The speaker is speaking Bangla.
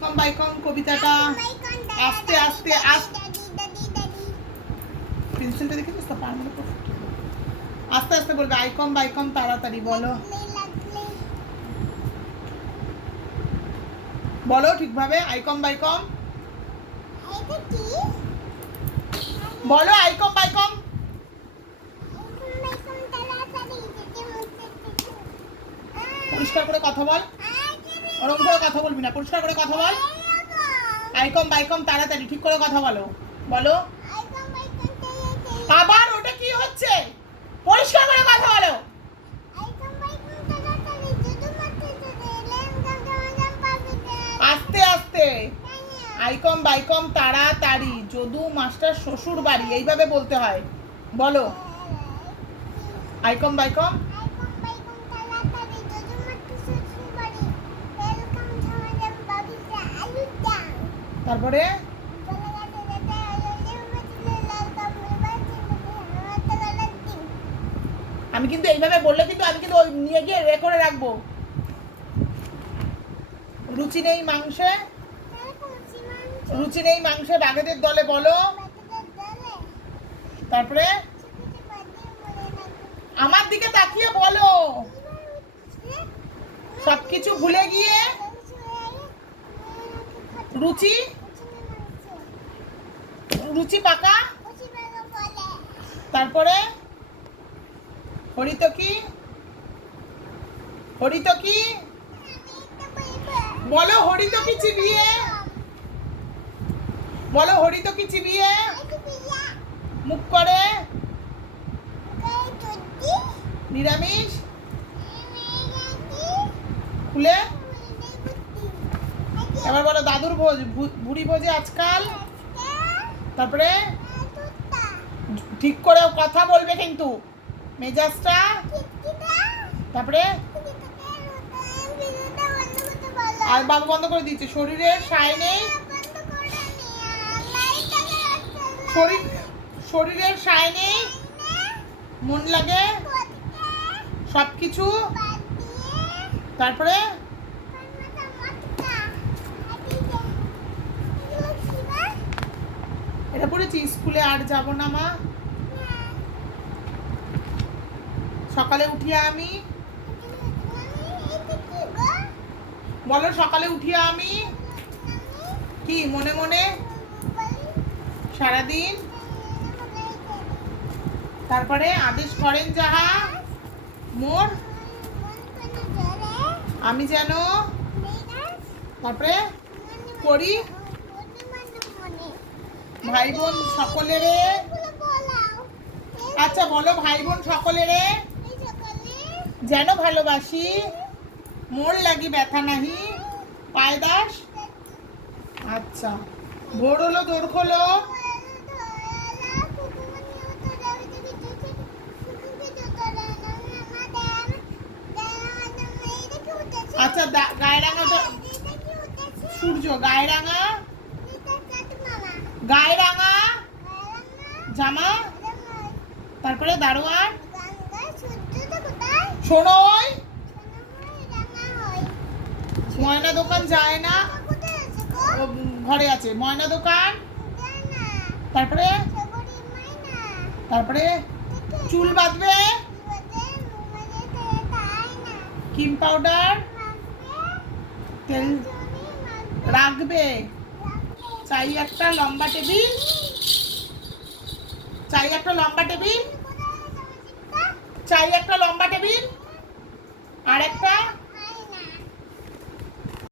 কম বাই কম কবিতাটা আস্তে আস্তে পেন্সিলটা দেখেছিস তো পার মতো আস্তে আস্তে বলবে আইকম বাইকম তাড়াতাড়ি বলো বলো ঠিকভাবে আইকম বাইকম বলো আইকম বাইকম পরিষ্কার করে কথা বল ওরকম করে কথা বলবি না পরিষ্কার করে কথা বল আইকম বাইকম তাড়াতাড়ি ঠিক করে কথা বলো বলো আবার ওটা কি হচ্ছে পরিষ্কার করে কথা বলো আস্তে আস্তে আইকম বাইকম তাড়াতাড়ি যদু মাস্টার শ্বশুর বাড়ি এইভাবে বলতে হয় বলো আইকম বাইকম তারপরে আমি কিন্তু এইভাবে বললে কিন্তু আমি কিন্তু ওই নিয়ে গিয়ে রেকর্ডে রাখবো রুচি নেই মাংসে বাঘেদের দলে বলো তারপরে আমার দিকে তাকিয়ে বলো সবকিছু ভুলে গিয়ে রুচি রুচি পাকা তারপরে হরিতকি বলো হরিতকি চিবিয়ে বলো হরিতকি চিবিয়ে মুখ করে নিরামিষ খুলে এবার বলো দাদুর ভোজ বুড়ি ভোজে আজকাল তারপরে ঠিক করে কথা বলবে কিন্তু মেজাজটা তারপরে আর বাবা বন্ধ করে দিচ্ছে শরীরের সায় নেই শরীরের সায় নেই মন লাগে সবকিছু তারপরে এটা পড়েছি স্কুলে আর যাব না মা সকালে উঠিয়া আমি বলো সকালে উঠিয়া আমি কি মনে মনে সারাদিন তারপরে আদেশ করেন যাহা মোর আমি যেন তারপরে করি ভাই বোন সকলের আচ্ছা বলো ভাই বোন সকলের যেন ভালোবাসি মোর লাগি ব্যথা নাহি পায়দাস আচ্ছা ভোর হলো দৌড় খোলো আচ্ছা গায়রাঙা সূর্য গায়রাঙা জামা তারপরে দারোয়ান শোনোই ময়না দোকান যায় না ঘরে আছে ময়না দোকান তারপরে চুল বাঁধবে ক্রিম পাউডার তেল রাখবে চাই একটা লম্বা টেবিল